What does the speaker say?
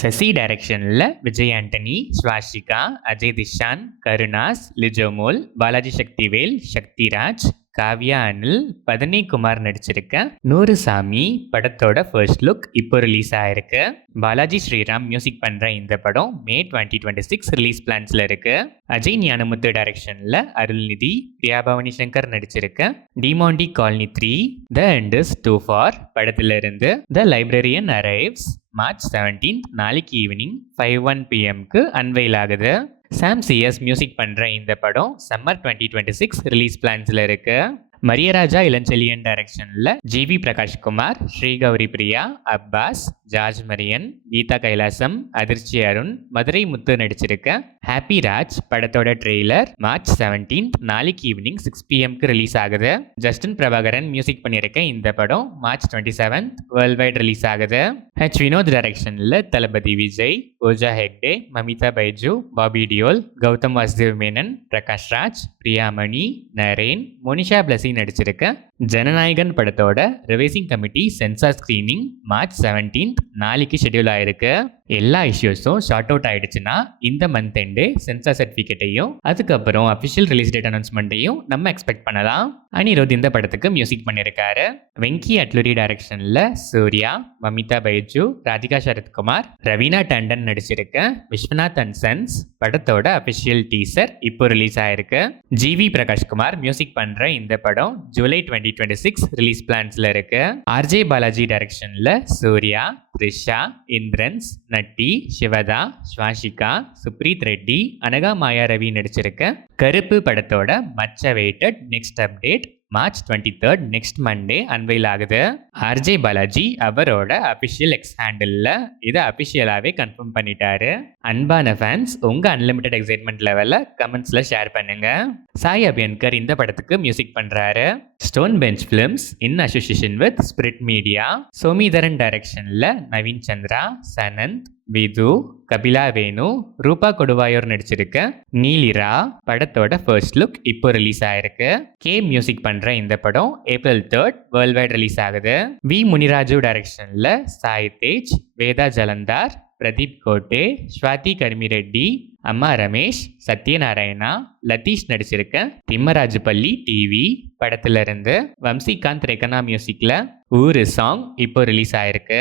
சசி டைரக்ஷன்ல விஜய் ஆண்டனி, ஸ்வாசிகா, அஜய் திஷான், கருணாஸ், லிஜோமோல், பாலாஜி சக்திவேல், சக்திராஜ், காவ்யா அனில், பதனி குமார் நடிச்சிருக்க 100 சாமி படத்தோட ஃபர்ஸ்ட் லுக் இப்போ ரிலீஸ் ஆயிருக்கு. பாலாஜி ஸ்ரீராம் மியூசிக் பண்ற இந்த படம் மே 2026 ரிலீஸ் பிளான்ஸ்ல இருக்கு. அஜய் ஞானமுத்து டைரக்ஷன்ல அருள்நிதி, பிரியாபவானி சங்கர் நடிச்சிருக்க Demonte colony 3 the end is too far படத்துல இருந்து த லைப்ரரியன் அரைவ்ஸ் மார்ச் 17 நாளைக்கு ஈவினிங் 5:01 PM அன்வெயில் ஆகுது. சாம் சிஎஸ் மியூசிக் பண்ணுற இந்த படம் சம்மர் 2026 ரிலீஸ் பிளான்ஸில் இருக்கு. மரியராஜா இளஞ்செழியன் டைரக்ஷனில் ஜிவி பிரகாஷ்குமார், ஸ்ரீகௌரி பிரியா, அப்பாஸ், ஜார்ஜ் மரியன், கீதா கைலாசம், அதிர்ச்சி அருண், மதுரை முத்து நடிச்சிருக்க ஹாப்பி ராஜ் படத்தோட ட்ரெய்லர் மார்ச் 17 நாளைக்கு ஈவினிங் 6 PM ரிலீஸ் ஆகுது. ஜஸ்டின் பிரபாகரன் மியூசிக் பண்ணியிருக்க இந்த படம் மார்ச் 27 வேர்ல்ட் வைட் ரிலீஸ் ஆகுது. ஹெச் வினோத் டைரக்ஷனில் தளபதி விஜய், பூஜா ஹெக்டே, மமிதா பைஜு, பாபி டியோல், கௌதம் வாசுதேவ் மேனன், பிரகாஷ் ராஜ், பிரியாமணி, நரேன், மோனிஷா பிளஸி நடிச்சிருக்க ஜனநாயகன் படத்தோட revising committee censor screening March 17 நாளைக்கு ஷெட்யூல் ஆயிருக்கு. எல்லா இஷ்யூஸும் ஷார்ட் அவுட் ஆயிடுச்சுன்னா இந்த மந்த் எண்டு சென்சார் சர்டிஃபிகேட்டையும் அதுக்கப்புறம் அஃபிஷியல் ரிலீஸ் டேட் அனௌன்ஸ்மெண்ட்டையும் நம்ம எக்ஸ்பெக்ட் பண்ணலாம். அனிருத் இந்த படத்துக்கு மியூசிக் பண்ணியிருக்காரு. வெங்கி அட்லூரி டைரக்ஷனில் சூர்யா, மமிதா பைஜு, ராதிகா சரத்குமார், ரவீனா டண்டன் நடிச்சிருக்க விஸ்வநாத் அண்ட் சன்ஸ் படத்தோட அஃபிஷியல் டீசர் இப்போ ரிலீஸ் ஆயிருக்கு. ஜிவி பிரகாஷ்குமார் மியூசிக் பண்ற இந்த படம் ஜூலை 2026 ரிலீஸ் பிளான்ஸ்ல இருக்கு. ஆர்ஜே பாலாஜி டைரக்ஷன்ல சூர்யா, த்ரிஷா, இந்திரன்ஸ், நட்டி, சிவதா, ஸ்வாசிகா, சுப்ரீத் ரெட்டி, அனகா மாயா ரவி நடிச்சிருக்க கருப்பு படத்தோட much awaited next update March 23 next Monday unveil ஆகுது. ஆர்ஜே பாலாஜி அவரோட அபிஷியல் எக்ஸ் ஹேண்டில் இதை அபிஷியலாகவே கன்ஃபார்ம் பண்ணிட்டாரு. அன்பான ஃபேன்ஸ் உங்க அன்லிமிட்டட் எக்ஸைட்மெண்ட் லெவலில் கமெண்ட்ஸ்ல ஷேர் பண்ணுங்க. சாய் அபியன்கர் இந்த படத்துக்கு மியூசிக் பண்றாரு. Stone Bench Films in association with Spirit Media. Somitharan டைரக்ஷன்ல நவீன் சந்திரா, சனந்த், விது, கபிலா வேணு, ரூபா கொடுவாயோர் நடிச்சிருக்க நீலிரா படத்தோட ஃபர்ஸ்ட் லுக் இப்போ ரிலீஸ் ஆயிருக்கு. கே மியூசிக் பண்ற இந்த படம் ஏப்ரல் 3 வேர்ல்ட் வைட் ரிலீஸ் ஆகுது. வி முனிராஜு டைரக்ஷன்ல சாய் தேஜ், வேதா ஜலந்தார், பிரதீப் கோட்டே, ஸ்வாதி கர்மிரெட்டி, அம்மா ரமேஷ், சத்யநாராயணா, லதீஷ் நடிச்சிருக்க திம்மராஜுபள்ளி டிவி படத்துல இருந்து வம்சிகாந்த் ரெக்கனா மியூசிக்ல ஊரு சாங் இப்போ ரிலீஸ் ஆயிருக்கு.